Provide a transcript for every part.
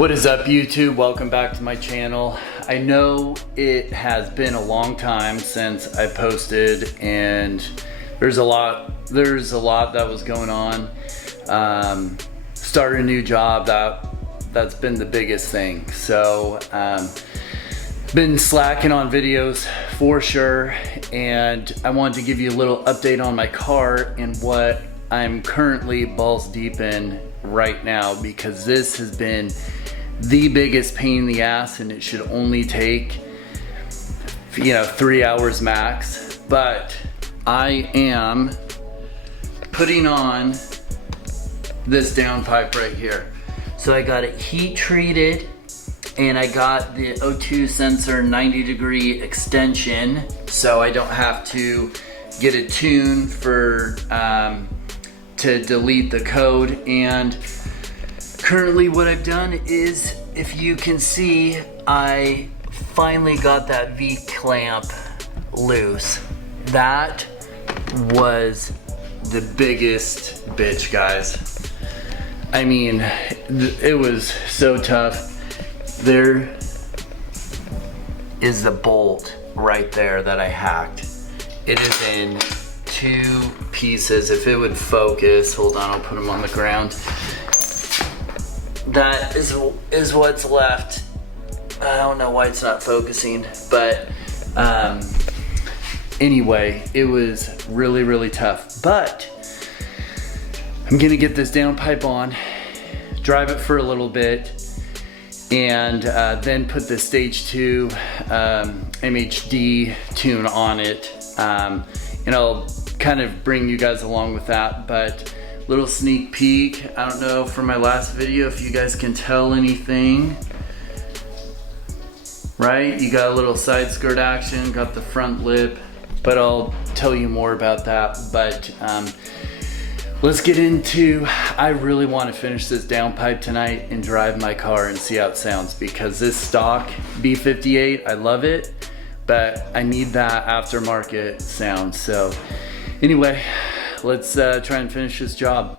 What is up, YouTube? Welcome back to my channel. I know it has been a long time since I posted, and there's a lot that was going on. Started a new job, that's been the biggest thing. So been slacking on videos for sure, and I wanted to give you a little update on my car and what I'm currently balls deep in right now, because this has been the biggest pain in the ass, and it should only take 3 hours max. But I am putting on this downpipe right here. So I got it heat treated, and I got the O2 sensor 90-degree extension, so I don't have to get a tune for to delete the code. And currently what I've done is, if you can see, I finally got that V-clamp loose. That was the biggest bitch, guys. I mean, it was so tough. There is the bolt right there that I hacked. It is in 2 pieces. If it would focus, hold on, I'll put them on the ground. That is what's left. I don't know why it's not focusing, but anyway, it was really tough. But I'm gonna get this downpipe on, drive it for a little bit, and then put the stage 2 MHD tune on it, and I'll kind of bring you guys along with that. But little sneak peek, I don't know from my last video if you guys can tell anything, right? You got a little side skirt action, got the front lip, but I'll tell you more about that. But let's get into, I really want to finish this downpipe tonight and drive my car and see how it sounds, because this stock B58, I love it, but I need that aftermarket sound. So anyway, let's try and finish this job.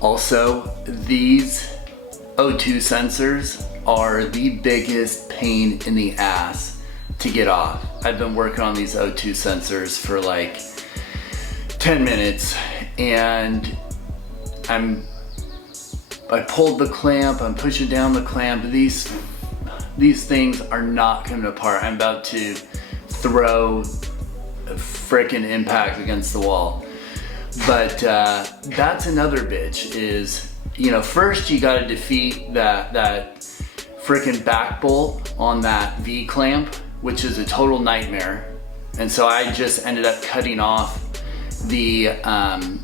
Also, these O2 sensors are the biggest pain in the ass to get off. I've been working on these O2 sensors for like 10 minutes, and I pulled the clamp, I'm pushing down the clamp. These things are not coming apart. I'm about to throw a frickin' impact against the wall. But that's another bitch, is, first you gotta defeat that frickin' back bolt on that V-clamp, which is a total nightmare. And so I just ended up cutting off the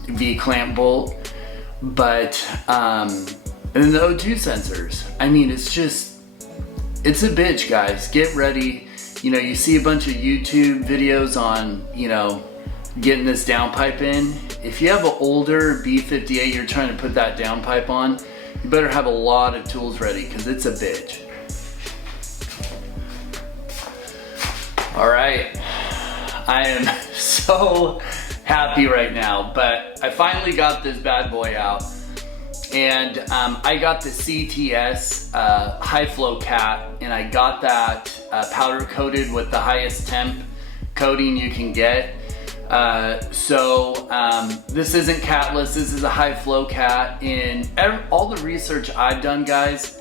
V-clamp bolt. But, and then the O2 sensors. I mean, it's a bitch, guys. Get ready. You see a bunch of YouTube videos on, getting this downpipe in. If you have an older B58 you're trying to put that downpipe on, you better have a lot of tools ready, because it's a bitch. All right, I am so happy right now, but I finally got this bad boy out, and I got the CTS high flow cat, and I got that powder coated with the highest temp coating you can get. This isn't catless, this is a high flow cat. In all the research I've done, guys,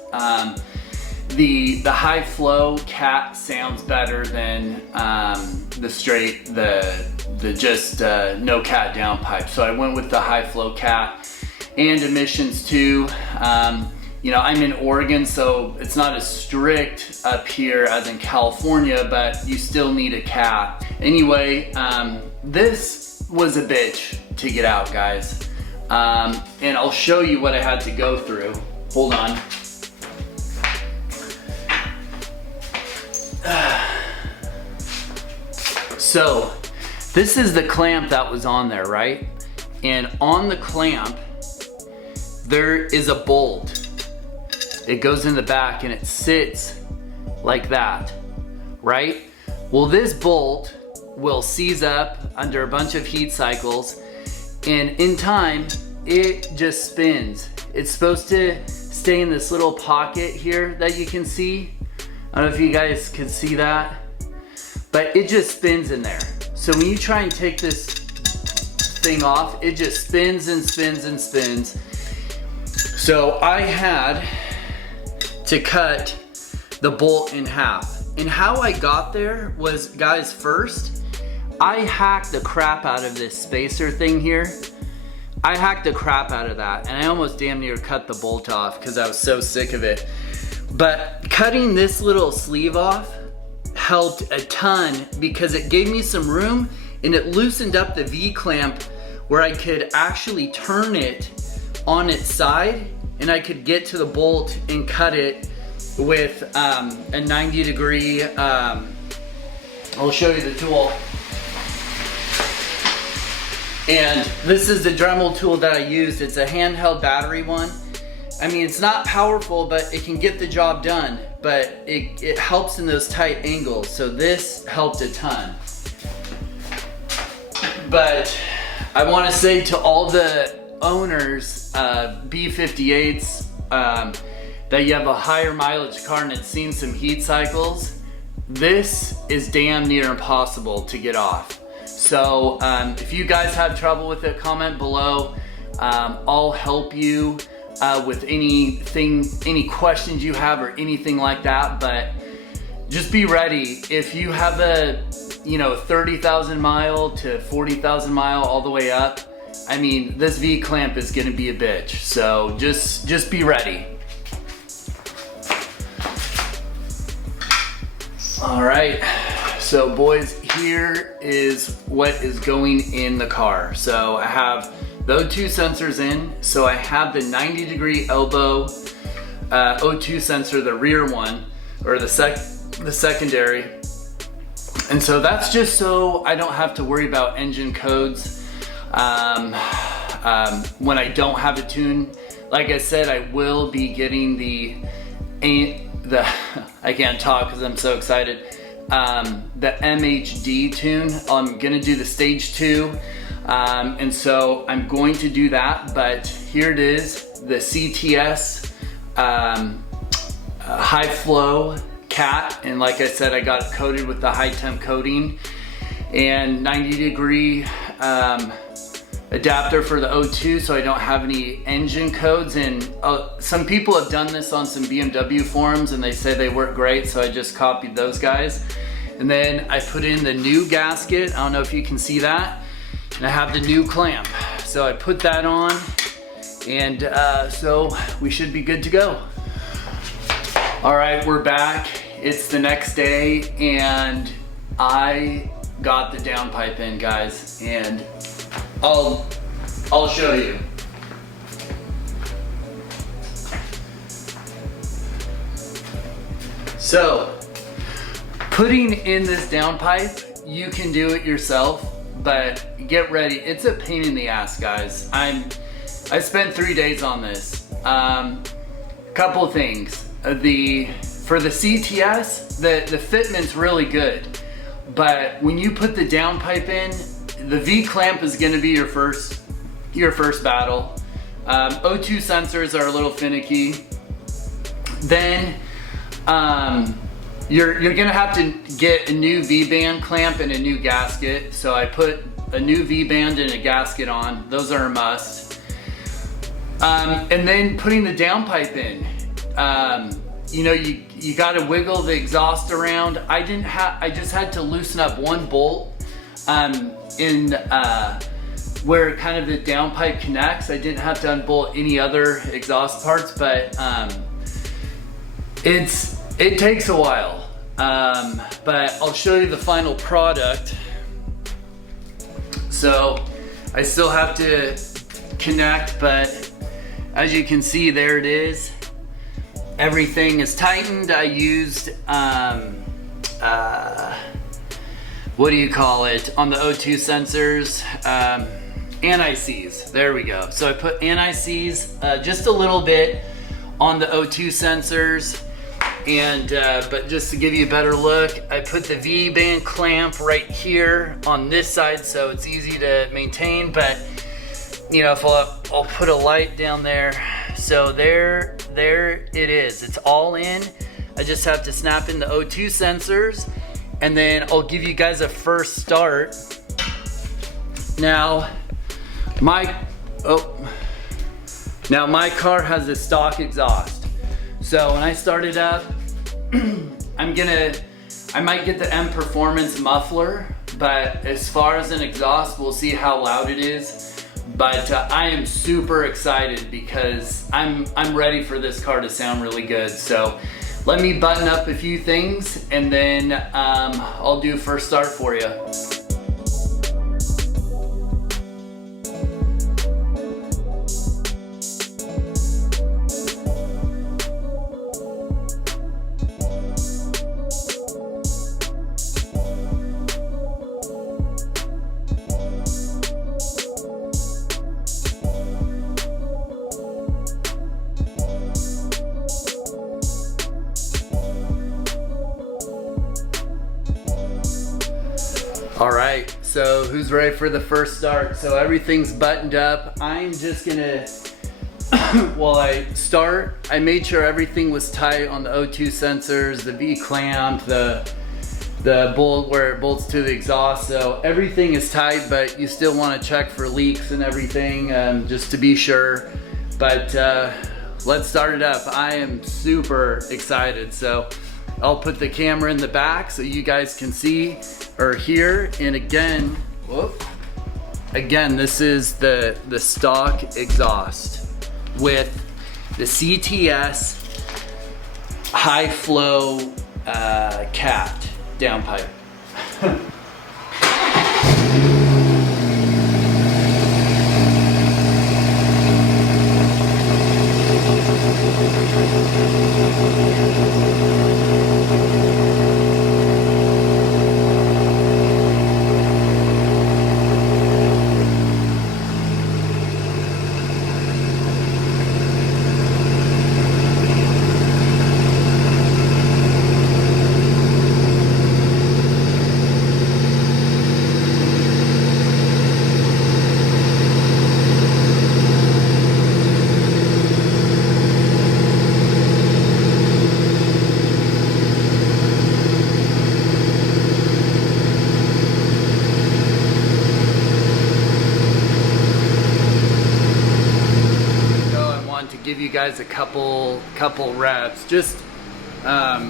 the high flow cat sounds better than the just no cat downpipe. So I went with the high flow cat, and emissions too. you know, I'm in Oregon, so it's not as strict up here as in California, but you still need a cat. Anyway, this was a bitch to get out, guys. And I'll show you what I had to go through. Hold on. So, this is the clamp that was on there, right? And on the clamp, there is a bolt. It goes in the back and it sits like that, right? Well, this bolt will seize up under a bunch of heat cycles, and in time, it just spins. It's supposed to stay in this little pocket here that you can see. I don't know if you guys can see that, but it just spins in there. So when you try and take this thing off, it just spins and spins and spins. So I had to cut the bolt in half. And how I got there was, guys, first, I hacked the crap out of this spacer thing here. I hacked the crap out of that, and I almost damn near cut the bolt off because I was so sick of it. But cutting this little sleeve off helped a ton because it gave me some room and it loosened up the V-clamp where I could actually turn it on its side, and I could get to the bolt and cut it with a 90-degree, I'll show you the tool. And this is the Dremel tool that I used. It's a handheld battery one. I mean, it's not powerful, but it can get the job done, but it helps in those tight angles. So this helped a ton. But I want to say to all the owners, B58s, that you have a higher mileage car and it's seen some heat cycles, this is damn near impossible to get off. So if you guys have trouble with it, comment below. I'll help you with any questions you have or anything like that, but just be ready. If you have a 30,000 mile to 40,000 mile all the way up, I mean, this V-clamp is gonna be a bitch. So just be ready. All right, so boys, here is what is going in the car. So I have the O2 sensors in. So I have the 90-degree elbow O2 sensor, the rear one, or the secondary. And so that's just so I don't have to worry about engine codes when I don't have it tuned. Like I said, I will be getting the I can't talk because I'm so excited. The MHD tune. I'm gonna do the stage 2, and so I'm going to do that. But here it is, the CTS high flow cat, and like I said, I got it coated with the high temp coating and 90-degree adapter for the O2, so I don't have any engine codes. And some people have done this on some BMW forums and they say they work great, so I just copied those guys. And then I put in the new gasket. I don't know if you can see that. And I have the new clamp. So I put that on, and so we should be good to go. All right, we're back. It's the next day and I got the downpipe in, guys, and I'll show you. So, putting in this downpipe, you can do it yourself, but get ready. It's a pain in the ass, guys. I spent 3 days on this. Couple of things. For the CTS, the fitment's really good, but when you put the downpipe in, the V-clamp is going to be your first battle. O2 sensors are a little finicky. Then you're going to have to get a new V-band clamp and a new gasket. So I put a new V-band and a gasket on. Those are a must. And then putting the downpipe in. You got to wiggle the exhaust around. I just had to loosen up one bolt in where kind of the downpipe connects. I didn't have to unbolt any other exhaust parts, but it takes a while. But I'll show you the final product. So I still have to connect, but as you can see, there it is. Everything is tightened. I used, what do you call it, on the O2 sensors, anti-seize. There we go. So I put anti-seize just a little bit on the O2 sensors, and but just to give you a better look, I put the V-band clamp right here on this side so it's easy to maintain. But you know, if I'll put a light down there, so there it is. It's all in. I just have to snap in the O2 sensors, and then I'll give you guys a first start. Now my car has a stock exhaust. So when I start it up, I might get the M Performance muffler, but as far as an exhaust, we'll see how loud it is. But I am super excited because I'm ready for this car to sound really good. So let me button up a few things, and then I'll do first start for you. All right, so who's ready for the first start? So everything's buttoned up. I'm just gonna, while I start, I made sure everything was tight on the O2 sensors, the V-clamp, the bolt where it bolts to the exhaust. So everything is tight, but you still wanna check for leaks and everything, just to be sure. But let's start it up. I am super excited. So I'll put the camera in the back so you guys can see or hear. And again, this is the stock exhaust with the CTS high flow cat downpipe. Give you guys a couple reps. Just I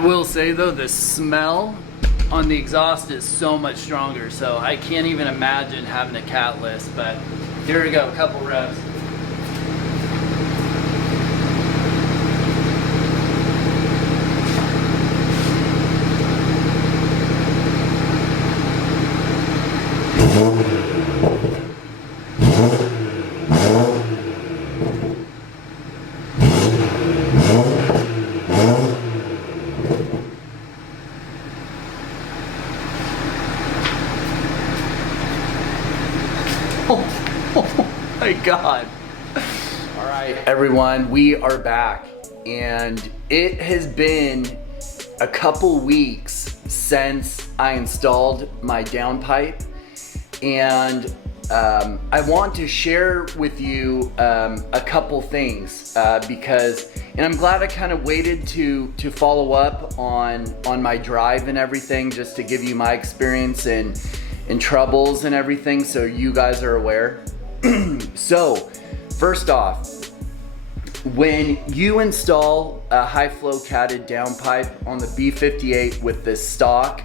will say though, the smell on the exhaust is so much stronger, so I can't even imagine having a catless. But here we go, a couple reps. Oh my God. All right, everyone, we are back, and it has been a couple weeks since I installed my downpipe, and I want to share with you a couple things because, and I'm glad I kind of waited to follow up on my drive and everything, just to give you my experience and troubles and everything, so you guys are aware. So first off, when you install a high flow catted downpipe on the B58 with this stock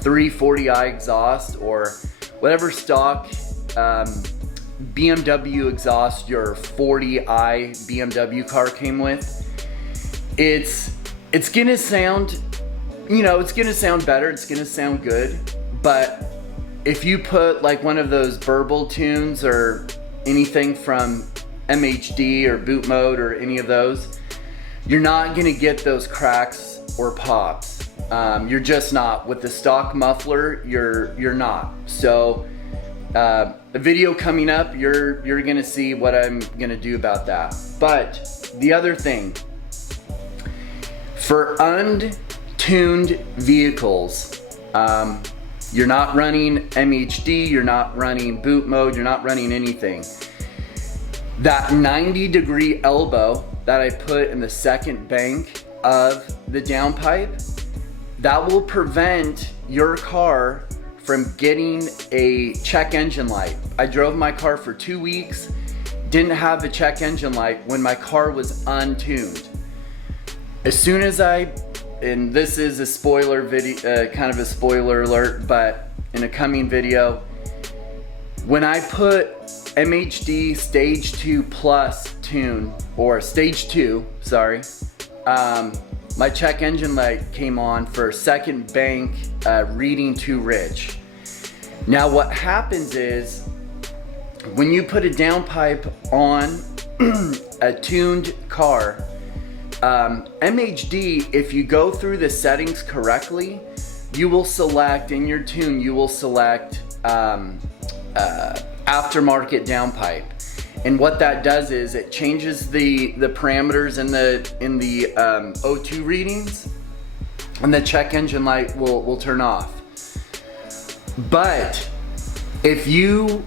340i exhaust, or whatever stock BMW exhaust your 40i BMW car came with, it's gonna sound, you know, it's gonna sound better, it's gonna sound good, but if you put like one of those burble tunes or anything from MHD or boot mode or any of those, you're not gonna get those cracks or pops. You're just not. With the stock muffler, you're not. So a video coming up, you're gonna see what I'm gonna do about that. But the other thing, for untuned vehicles, you're not running MHD, you're not running boot mode, you're not running anything. That 90-degree elbow that I put in the second bank of the downpipe, that will prevent your car from getting a check engine light. I drove my car for 2 weeks, didn't have the check engine light when my car was untuned. As soon as and this is a spoiler video, kind of a spoiler alert, but in a coming video, when I put MHD Stage 2 Plus tune, or Stage 2, sorry, my check engine light came on for second bank, reading too rich. Now what happens is, when you put a downpipe on a tuned car, MHD, if you go through the settings correctly, you will select, in your tune, you will select aftermarket downpipe. And what that does is it changes the parameters in the O2 readings, and the check engine light will turn off. But if you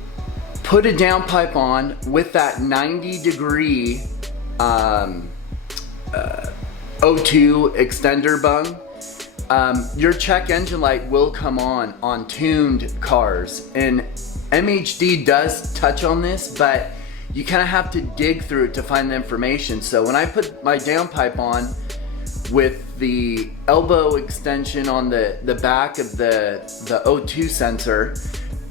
put a downpipe on with that 90-degree O2 extender bung, your check engine light will come on tuned cars. And MHD does touch on this, but you kind of have to dig through it to find the information. So when I put my downpipe on with the elbow extension on the back of the O2 sensor,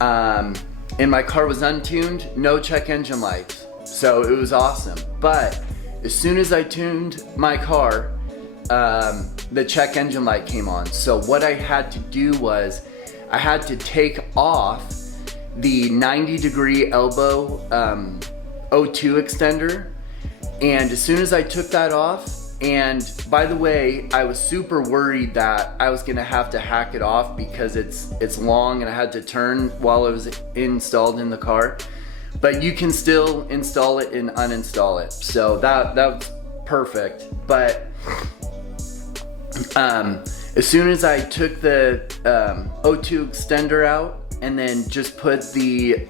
and my car was untuned, no check engine lights. So it was awesome. But as soon as I tuned my car, the check engine light came on. So what I had to do was, I had to take off the 90-degree elbow O2 extender, and as soon as I took that off, and by the way, I was super worried that I was gonna have to hack it off because it's long and I had to turn while it was installed in the car, but you can still install it and uninstall it, so that's perfect. But as soon as I took the O2 extender out and then just put the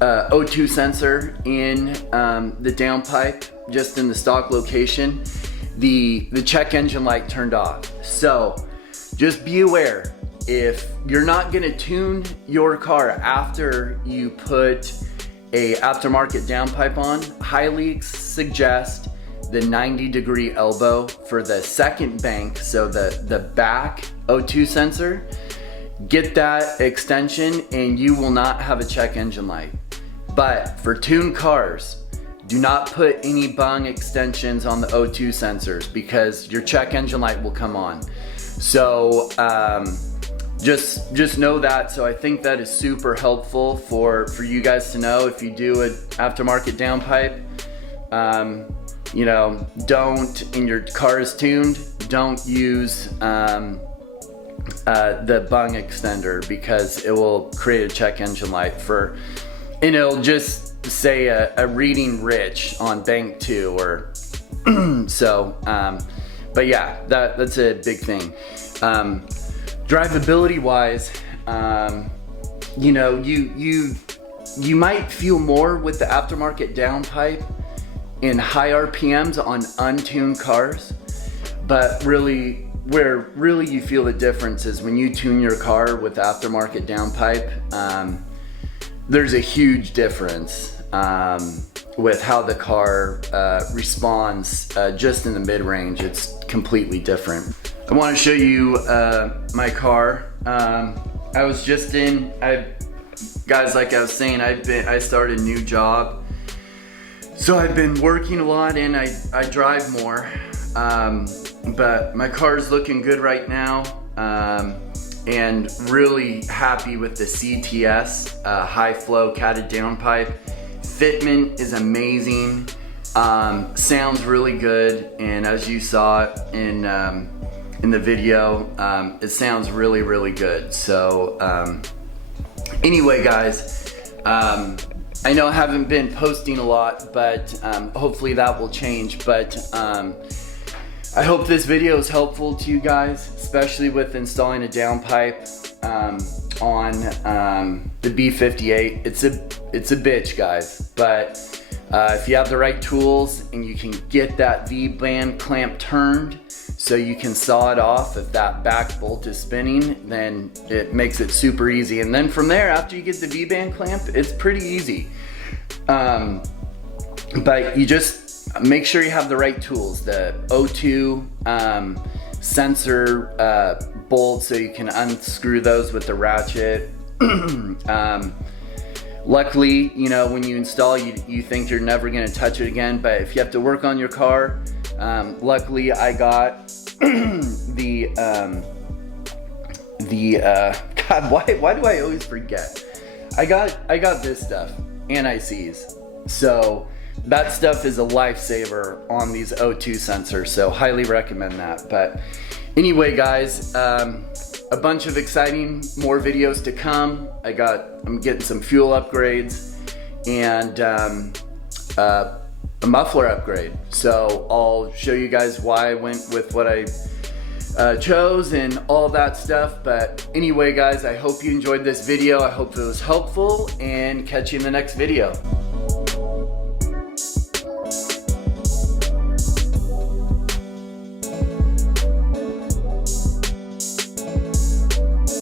O2 sensor in the downpipe, just in the stock location, the check engine light turned off. So just be aware, if you're not gonna tune your car after you put a aftermarket downpipe on, highly suggest the 90-degree elbow for the second bank, so the back O2 sensor. Get that extension and you will not have a check engine light. But for tuned cars, do not put any bung extensions on the O2 sensors because your check engine light will come on. So just know that. So I think that is super helpful for you guys to know. If you do an aftermarket downpipe, you know, and your car is tuned, don't use the bung extender, because it will create a check engine light and it'll just say a reading rich on bank 2 or so. But yeah, that's a big thing. Drivability wise, you know, you might feel more with the aftermarket downpipe in high RPMs on untuned cars, but really where you feel the difference is when you tune your car with aftermarket downpipe. There's a huge difference with how the car responds just in the mid-range. It's completely different. I want to show you my car. I was just in, guys, like I was saying, I started a new job. So I've been working a lot and I drive more. But my car's looking good right now. And really happy with the CTS high flow catted downpipe. Fitment is amazing. Sounds really good, and as you saw it in the video, it sounds really, really good. So anyway, guys, I know I haven't been posting a lot, but hopefully that will change. But I hope this video is helpful to you guys, especially with installing a downpipe on the B58. It's a bitch, guys, but if you have the right tools and you can get that V-band clamp turned so you can saw it off if that back bolt is spinning, then it makes it super easy. And then from there, after you get the V-band clamp, it's pretty easy. But you just make sure you have the right tools, the O2 sensor bolts, so you can unscrew those with the ratchet. Luckily, you know, when you install, you think you're never gonna touch it again, but if you have to work on your car, luckily I got God, why do I always forget? I got this stuff, anti-seize. So that stuff is a lifesaver on these O2 sensors, so highly recommend that. But anyway, guys, a bunch of exciting more videos to come. I'm getting some fuel upgrades and a muffler upgrade. So I'll show you guys why I went with what I chose and all that stuff. But anyway, guys, I hope you enjoyed this video. I hope it was helpful, and catch you in the next video.